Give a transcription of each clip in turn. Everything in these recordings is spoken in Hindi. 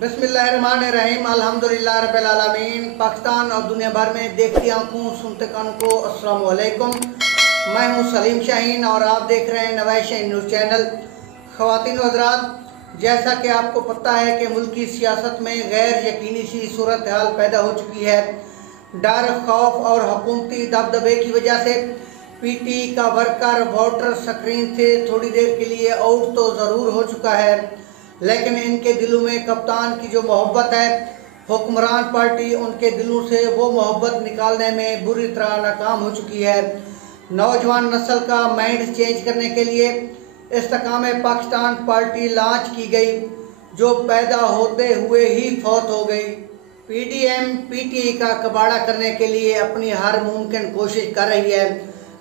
बिस्मिल्लाहिर्रहमानिर्रहीम अल्हम्दुलिल्लाह रब्बिल आलमीन। पाकिस्तान और दुनिया भर में देखती आंखों सुनते कानों को अस्सलाम वालेकुम। मैं हूं सलीम शाहीन और आप देख रहे हैं नवाज शाहीन न्यूज़ चैनल। ख़वातीन व हज़रात, जैसा कि आपको पता है कि मुल्क की सियासत में गैर यकीनी सी सूरत हाल पैदा हो चुकी है। डर, खौफ और हुकूमती दबदबे की वजह से पीटी का वर्कर वोटर स्क्रीन से थोड़ी देर के लिए आउट तो ज़रूर हो चुका है, लेकिन इनके दिलों में कप्तान की जो मोहब्बत है, हुक्मरान पार्टी उनके दिलों से वो मोहब्बत निकालने में बुरी तरह नाकाम हो चुकी है। नौजवान नस्ल का माइंड चेंज करने के लिए इस्तेकाम पाकिस्तान पार्टी लॉन्च की गई, जो पैदा होते हुए ही फौत हो गई। पीडीएम पीटीआई का कबाड़ा करने के लिए अपनी हर मुमकिन कोशिश कर रही है,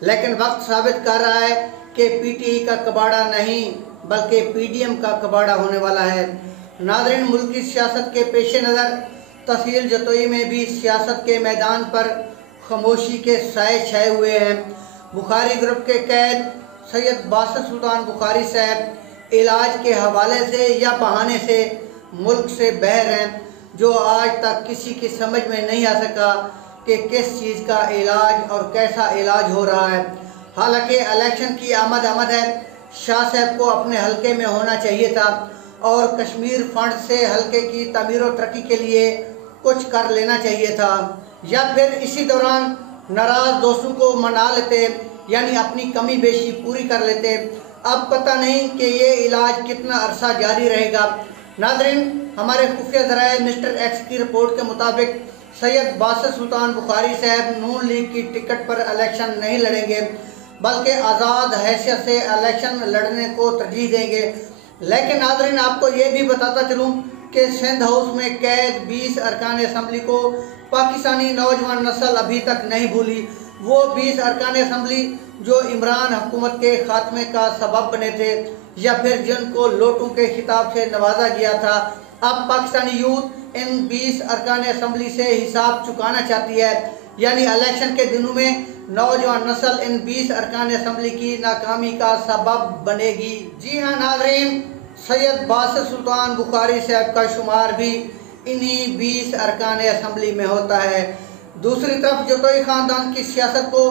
लेकिन वक्त साबित कर रहा है कि पीटीआई का कबाड़ा नहीं बल्कि पीडीएम का कबाड़ा होने वाला है। नाज़रीन, मुल्क की सियासत के पेश नज़र तहसील जतोई में भी सियासत के मैदान पर खामोशी के साए छाए हुए हैं। बुखारी ग्रुप के कैद सैयद बासित सुल्तान बुखारी साहब इलाज के हवाले से या बहाने से मुल्क से बहर हैं, जो आज तक किसी की समझ में नहीं आ सका कि किस चीज़ का इलाज और कैसा इलाज हो रहा है। हालांकि इलेक्शन की आमद है, शाह साहब को अपने हलके में होना चाहिए था और कश्मीर फंड से हलके की तमीर और तरक्की के लिए कुछ कर लेना चाहिए था, या फिर इसी दौरान नाराज़ दोस्तों को मना लेते, यानी अपनी कमी बेशी पूरी कर लेते। अब पता नहीं कि ये इलाज कितना अरसा जारी रहेगा। नाज़रीन, हमारे खुफिया ज़राए मिस्टर एक्स की रिपोर्ट के मुताबिक सैयद बासित सुल्तान बुखारी साहब नून लीग की टिकट पर इलेक्शन नहीं लड़ेंगे, बल्कि आज़ाद हैसियत से इलेक्शन लड़ने को तरजीह देंगे। लेकिन नाज़रीन, आपको ये भी बताता चलूँ कि सिंध हाउस में कैद 20 अरकान असम्बली को पाकिस्तानी नौजवान नस्ल अभी तक नहीं भूली। वो 20 अरकान असम्बली जो इमरान हुकूमत के खात्मे का सबब बने थे, या फिर जिनको लोटों के खिताब से नवाजा गया था। अब पाकिस्तानी यूथ इन 20 अरकान असम्बली से हिसाब चुकाना चाहती है, यानी इलेक्शन के दिनों में नौजवान नस्ल इन 20 अरकान असम्बली की नाकामी का सबब बनेगी। जी हाँ नाज़रीन, सैयद बासित सुल्तान बुखारी साहब का शुमार भी इन्हीं 20 अरकान असम्बली में होता है। दूसरी तरफ जतोई ख़ानदान की सियासत को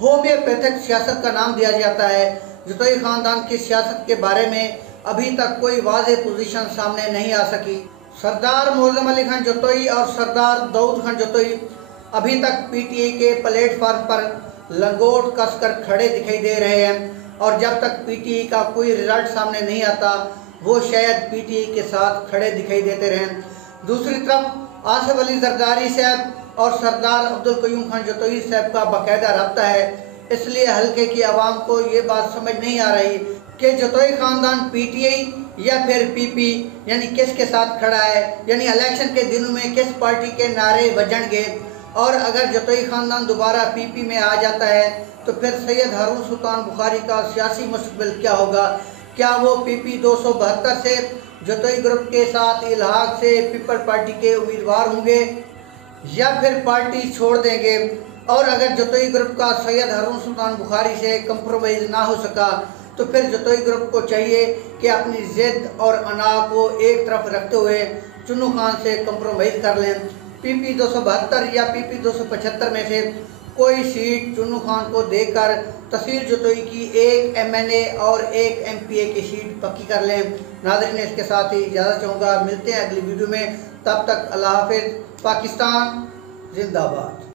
होम्योपैथिक सियासत का नाम दिया जाता है। जतोई ख़ानदान की सियासत के बारे में अभी तक कोई वाज़ेह पोजीशन सामने नहीं आ सकी। सरदार मोअज़्ज़म अली खान जतोई और सरदार दाऊद खान जतोई अभी तक पीटीआई के प्लेटफार्म पर लंगोट कसकर खड़े दिखाई दे रहे हैं, और जब तक पीटीआई का कोई रिजल्ट सामने नहीं आता, वो शायद पीटीआई के साथ खड़े दिखाई देते रहें। दूसरी तरफ आसिफ अली जरदारी साहब और सरदार अब्दुल कयूम खान जतोई साहब का बाकायदा रब्ता है, इसलिए हल्के की आवाम को ये बात समझ नहीं आ रही कि जतोई ख़ानदान पीटीआई या फिर पीपी यानी किसके साथ खड़ा है, यानी इलेक्शन के दिनों में किस पार्टी के नारे बजणगे। और अगर जतोई ख़ानदान दोबारा पीपी में आ जाता है तो फिर सैयद हारून सुल्तान बुखारी का सियासी मुस्तकबिल क्या होगा? क्या वो पीपी 272 से जतोई ग्रुप के साथ इल्हाक से पीपल पार्टी के उम्मीदवार होंगे, या फिर पार्टी छोड़ देंगे? और अगर जतोई ग्रुप का सैयद हारून सुल्तान बुखारी से कंप्रोमाइज़ ना हो सका तो फिर जतोई ग्रुप को चाहिए कि अपनी ज़िद और अना को एक तरफ रखते हुए चुन्नू खान से कंप्रोमाइज़ कर लें। पीपी 272 या पीपी 275 में से कोई सीट चुन्नू खान को देकर तहसील जतोई की एक एमएनए और एक एमपीए की सीट पक्की कर लें। नाज़रीन, इसके साथ ही इजाज़त चाहूँगा। मिलते हैं अगली वीडियो में, तब तक अल्लाह हाफ़िज़। पाकिस्तान जिंदाबाद।